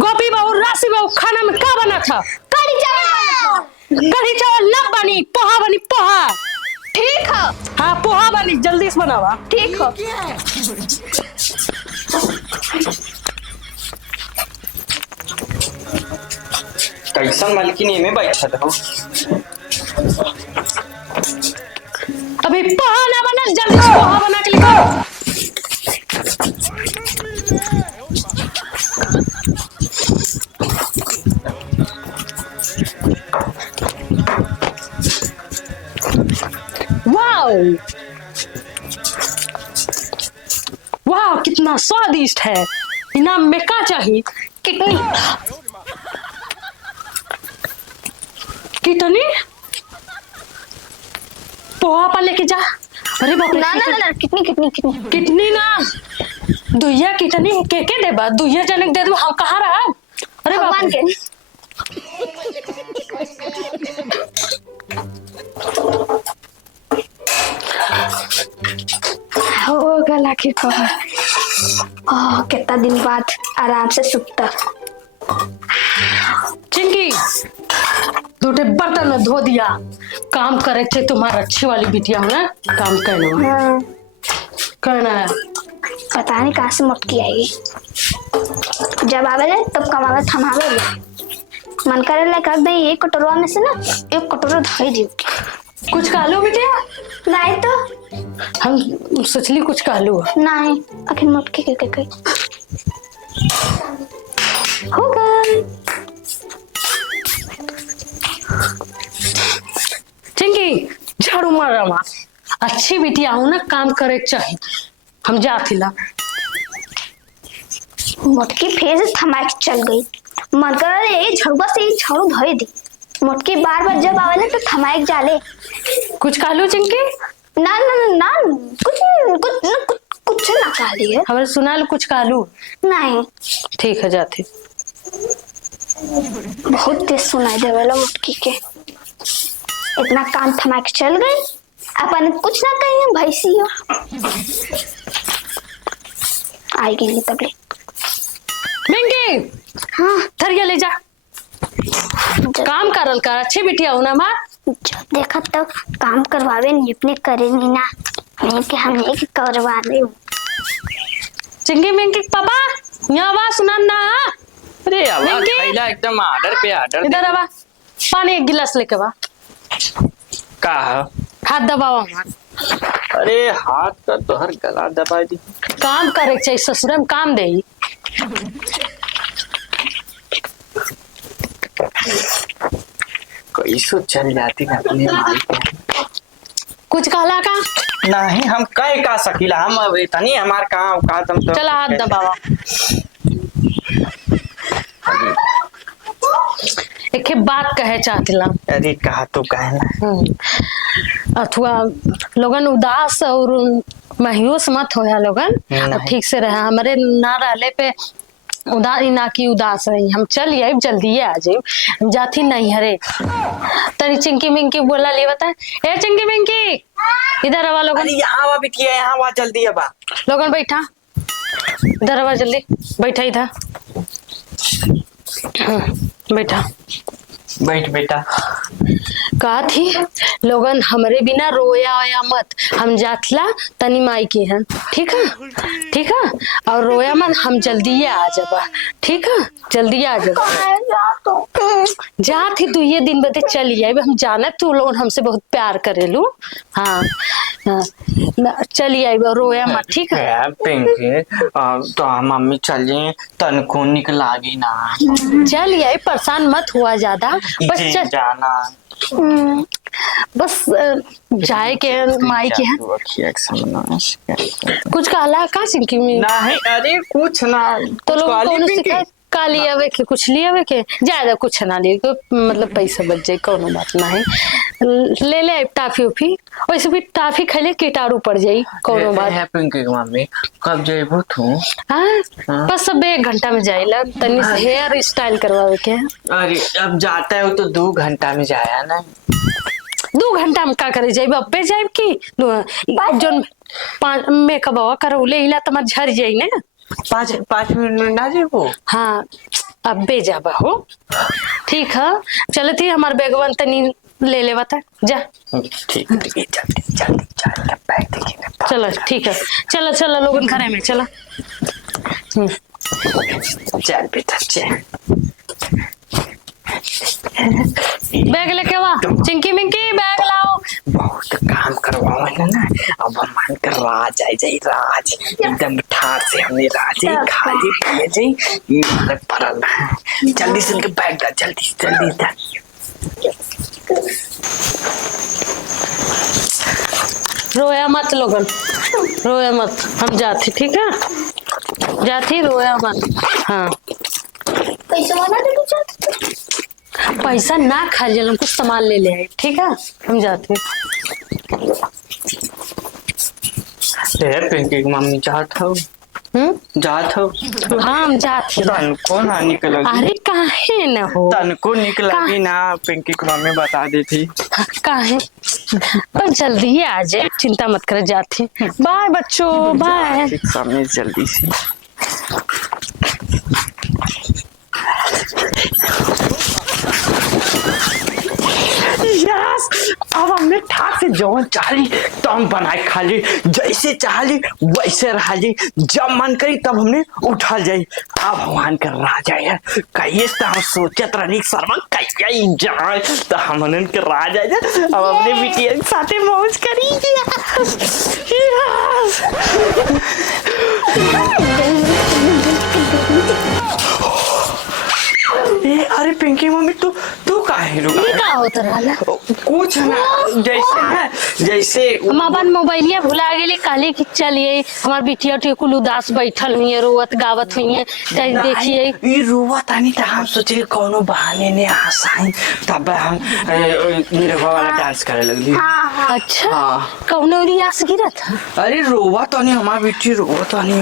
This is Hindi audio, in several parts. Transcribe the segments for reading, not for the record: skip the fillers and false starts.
गोपी बहू, राशि बहू, खाना में क्या बना था? कढ़ी चावल। कढ़ी चावल ना बनी, पोहा बनी, पोहा। ठीक है। हाँ पोहा बनी, जल्दी से बनावा। ठीक है। कैसा मलकिनी में बैठा था? अभी पोहा ना बना, जल्दी से पोहा बना के लेकर। वाओ वाह, कितना स्वादिष्ट है। इनाम में क्या चाहिए? कितनी? कितनी? पोहा पर लेके जा। अरे बाप रे, ना ना ना, कितनी कितनी कितनी? कितनी ना, दुइया कितनी के देबा? दुइया जने दे दो, हम कहाँ रहा? अरे बाप भगवान रे। के। हो गला की खबर। कितना दिन बाद आराम से सुता। चिंकी, दूटे बर्तन में धो दिया। काम करे थे तुम्हारा अच्छी वाली बिटिया हो ना, काम करना करना है। पता नहीं कहाँ से मोटकी आएगी। जब आवेले तब कमावे थमावे ले। मन करे ले कर दे एक कटोरा में से ना एक कटोरा धोई दी। कुछ खा लो बिटिया। नहीं तो हम सोचली कुछ खा लो। नहीं, आखिर मोटकी के हो गई। चिंकी, झाड़ू मारा माँ। अच्छी बिटिया हूँ ना, काम करे चाहिए। हम जाथिला। मोटकी फिर से थमा के चल गई। मन कर रहा झड़ुआ से ही झाड़ू धोई दी। मोटकी बार बार जब आवेले तो थमाए जाले। कुछ खा लो चिंकी। ना ना ना ना, कुछ कुछ कुछ ना खा लिए। हमारे सुना लो, कुछ खा लो। नहीं, ठीक है, जाते। बहुत तेज सुनाई दे वाला मोटकी के। इतना कान थमा के चल गई। अपन कुछ ना कही, भैंसी हो आएगी नहीं तब ले। मिंकी, हाँ थरिया ले जा। काम करल कर, अच्छी बिटिया हो ना माँ। जब देखा तब काम करवावे नहीं, अपने करे नहीं ना। नहीं कि हम नहीं कि करवा रहे। चिंकी मिंकी पापा, यहाँ आवाज सुना ना। अरे आवाज मिंकी? पहला एकदम आर्डर पे आर्डर। इधर आवा, पानी एक गिलास लेके बा। का? हाथ दबावा हमार। अरे हाथ का तो हर गला दबा दी। काम करे चाहिए, ससुर में काम दे। कैसो चल जाती है अपने मालिक। कुछ कहला का? नहीं, हम कह का सकीला। हम अब इतनी हमार काम का तुम तो। चला हाथ दबावा। एक बात कहे चाहतिला। अरे कहा तो कहना। अथवा लोगन उदास और मायूस मत होया लोगन। ठीक से रहा, हमारे ना रहले पे ना की उदास रही। हम चल आए, जल्दी आ जाए। जाती नहीं हरे तरी। चिंकी मिंकी बोला ले बता। ए चिंकी मिंकी, इधर आवा लोगन। अरे यहाँ वा बिटिया, यहाँ वा जल्दी आवा। लोगन बैठा, इधर आवा जल्दी। बैठा इधर, बैठा। बैठ बेटा। कहा थी लोगन हमरे बिना रोया वोया मत। हम जातला तनी माई के हैं, ठीक है? ठीक है, और रोया मत। हम जल्दी आ जाबा, ठीक है? जल्दी आ जाबा। जा थी तू ये दिन बते चल आए। हम जाना तू लोग हमसे बहुत प्यार करेलू। हाँ हाँ, चल आए, रोया मत, ठीक है? पिंकी, तो मम्मी चलिए, तनको निकलागी ना। चल आए, परेशान मत हुआ ज्यादा। बस चल जाना। बस जाए के माई के हैं। कुछ कहला का चिंकी में? नहीं, अरे कुछ ना। तो लोग कौन सिखाए का लिए आवे के? कुछ लिए आवे के? ज्यादा कुछ ना लिए, मतलब पैसा बच जाए, कोनो बात नहीं। ले ले टाफी उफी। वैसे भी टाफी खाले कीटाणु पड़ जाई, कोनो बात है। पिंकी मम्मी कब जेबू तू? हाँ, बस अब 1 घंटा में जाइला। तनी से हेयर स्टाइल करवावे के। अरे अब जाता है तो 2 घंटा में जाया ना। 2 घंटा में का करे जाइब? अबे जाइब की जो 5 मेकअप करौले इला तमार झर जाई ना। पाँच मिनट में ना जेबो। हाँ अबे जाबा हो। ठीक है चलो थी हमार बैगवन तनी ले लेवा था जा। ठीक है जल्दी जल्दी चल बैग देखिए। चलो ठीक है चलो चलो लोगन घरे में चलो। चल बेटा चल। बैग लेके वा चिंकी मिंकी बैग लाओ। बहुत काम करवाओ है ना। अब हम मान कर राज आई जाई राज एकदम ठाक से हमने राज खा जी पिए जी ये वाले परल है। जल्दी से इनके बैग दा जल्दी जल्दी दा। रोया मत लोगन रोया मत हम जाते ठीक है जाती रोया मत। हाँ पैसा वाला दे दो। पैसा ना खा जल हम कुछ सामान ले ले आए ठीक है हम जाते। पिंकी की मम्मी जात हो जात हो। हाँ हम जाते। तनको ना निकल अरे काहे न हो तनको निकलगी ना पिंकी की मम्मी बता दी थी। काहे पर जल्दी ही आ जाए चिंता मत कर जाते। बाय बच्चों बाय। सामने जल्दी से। यस अब हमने ठाक से जौन चाली तो हम बनाए खा ली जैसे चाली वैसे रहा ली जब मन करी तब हमने उठा जाई। अब भगवान कर राजा है कहिए तो हम सोचत रही सर्व कहिए जाए तो हमने के राजा है अब अपने बिटिया के साथे मौज करी। अरे पिंकी मम्मी तू काहे रुका ये का होता रहला कुछ ना जैसे ना जैसे हम अपन मोबाइलिया भुला गेली काले कि चलिए हमार बिटिया टेकुल उदास बैठल हुई है रोवत गावत हुई है देखिए ये रोवत आनी तो हम सोचे कोनो बहाने ने हंसाई तब हम मेरे वाला डांस करे लगली। अच्छा हाँ। कौनो रियास गिरत अरे रोवत आनी हमार बेटी रोवत आनी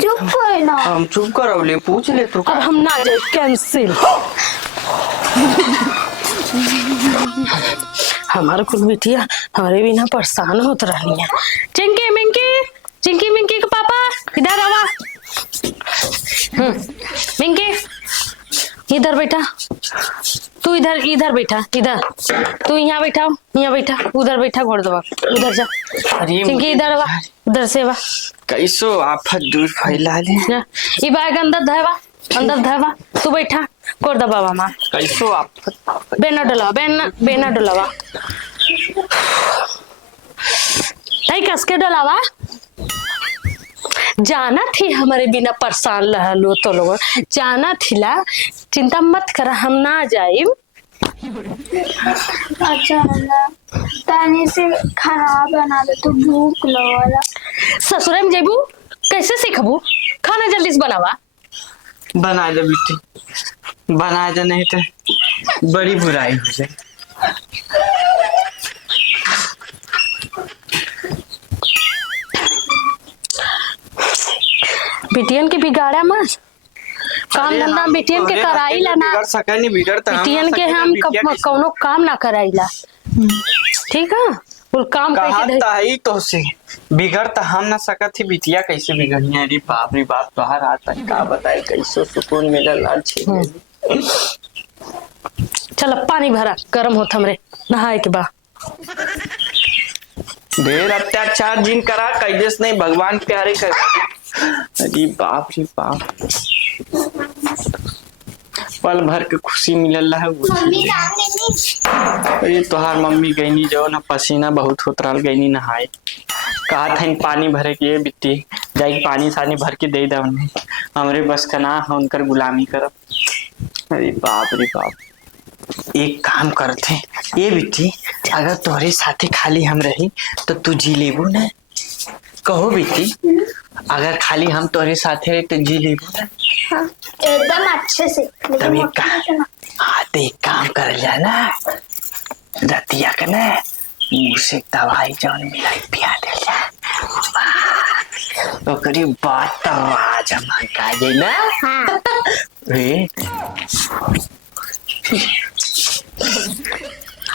चुप कोई ना। हम चुप करौले पूछ ले तू अब हम ना जाए कैंसिल। हमारा कुल बिटिया हमारे बिना परेशान होत रहनी है। चिंकी मिंकी के पापा इधर आवा। मिंकी इधर बैठा तू इधर बैठा इधर तू यहाँ बैठा उधर बैठा घोड़ दबा उधर जा। चिंकी इधर आवा उधर से वा कैसो आफत दूर फैला ले ये बैग अंदर धवा तू बैठा कर दबा मामा कैसो आफत बेना डलावा नहीं कस के डलावा। जाना थी हमारे बिना परेशान लो तो लोग जाना थिला चिंता मत कर हम ना जाए। अच्छा ताने से खाना बना दे तो भूख लगला। ससुरे में जेबू कैसे सीखबू खाना जल्दी से बनावा। बना दे बेटी बना दे नहीं तो बड़ी बुराई हो जाए। बिटियन के बिगाड़ा मत काम धंधा बिटियन के कराईला ना बिगड़ सके नहीं बिगड़ता बिटियन के हम कौनो काम ना कराईला ठीक है वो काम कैसे ही तो से बिगड़ता हम ना सकत थी बिटिया कैसे बिगड़ी। अरे बाप रे बाप बाहर आता का बताए कैसे सुकून मिला लाल छी। चल पानी भरा गर्म होत हमरे नहाए के बा। ढेर अत्याचार जिन करा कैदेस नहीं भगवान प्यारे कर। अरे बाप रे बाप पल भर के खुशी मिलल है। अरे तोहार मम्मी गईनी जो ना पसीना बहुत होत रहल गईनी नहाए कहा था पानी भरे के बिट्टी जाई पानी सानी भर के दे दे हमरे बस का ना है उनकर गुलामी करब। अरे बाप रे बाप एक काम करते ये बिट्टी अगर तोहरे साथे खाली हम रही तो तू जी लेबू ना कहो बेटी अगर खाली हम तोहरे साथे रहे तो जी लेबू ना। हाँ, एकदम अच्छे से तब एक काम कर जाना रतिया के ना मुँह से दवाई जौन मिलाई पिया दे तो करीब बात तो आज हम का जाए ना। हाँ।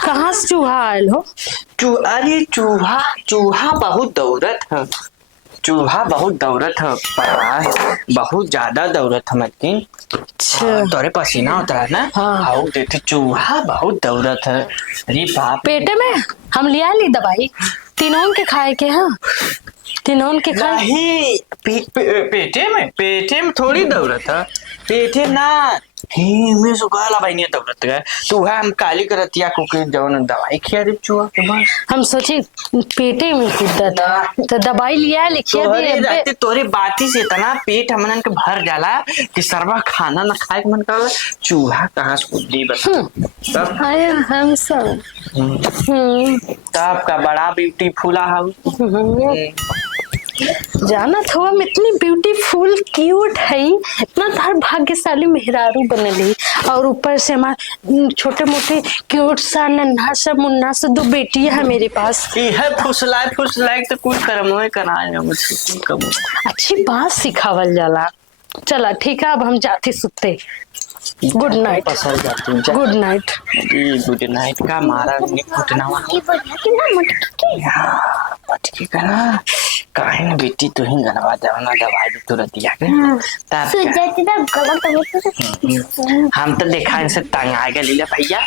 कहाँ से चूहा आयल हो। अरे चूहा बहुत दौड़त है चूहा बहुत दौड़त है पता, बहुत ज्यादा दौड़त है मलकिन। तोरे पसीना उतरा है ना। हाँ। आओ देखे चूहा बहुत दौड़त है। अरे बाप। पेटे में हम लिया ली दवाई, तीनों के खाए के हाँ, तीनों के खाए। नहीं पेटे में थोड़ी दौड़त है, पेटे ना ही में सुखाला भाई नहीं दौड़त है। तू है हम काली करतिया को के जवन दवाई खिया दे चूहा के बस। हम सोची पेटे में कुदत है तो दवाई लिया लिखिया दे। तोरे बाती से इतना पेट हमन के भर जाला कि सरवा खाना ना खाए के मन कर। चूहा कहाँ से कुदी बता तब। आया हम सब तब का बड़ा ब्यूटीफुल है। जाना था हम इतनी ब्यूटीफुल क्यूट है, इतना तार भाग्यशाली मेहरारू बनली, और ऊपर से हमारे छोटे मोटे क्यूट सा नन्हा सा मुन्ना सा 2 बेटी है मेरे पास। है फुसलाए तो कुछ करमोए कराए मुझे कम। अच्छी बात सिखावल जाला। चला ठीक है, अब हम जाते सुते। Good night. पसर जाती गुड नाइट। गुड नाइट का मारा नहीं फुटना वाला कितना मटकी का ना काहे ना बेटी तू ही गलवा देवना दवाई भी तुरंत दिया के तब सुजाती ना गलत हो। हम तो देखा इनसे तंग आ गए लीला भैया,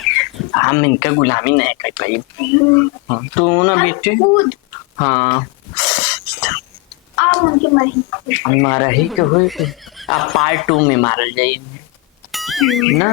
हम इनका गुलामी नहीं कर पाई। तू ना बेटी हाँ आप उनके मरी मारा ही के हुए अब पार्ट 2 में मारल जाए ना।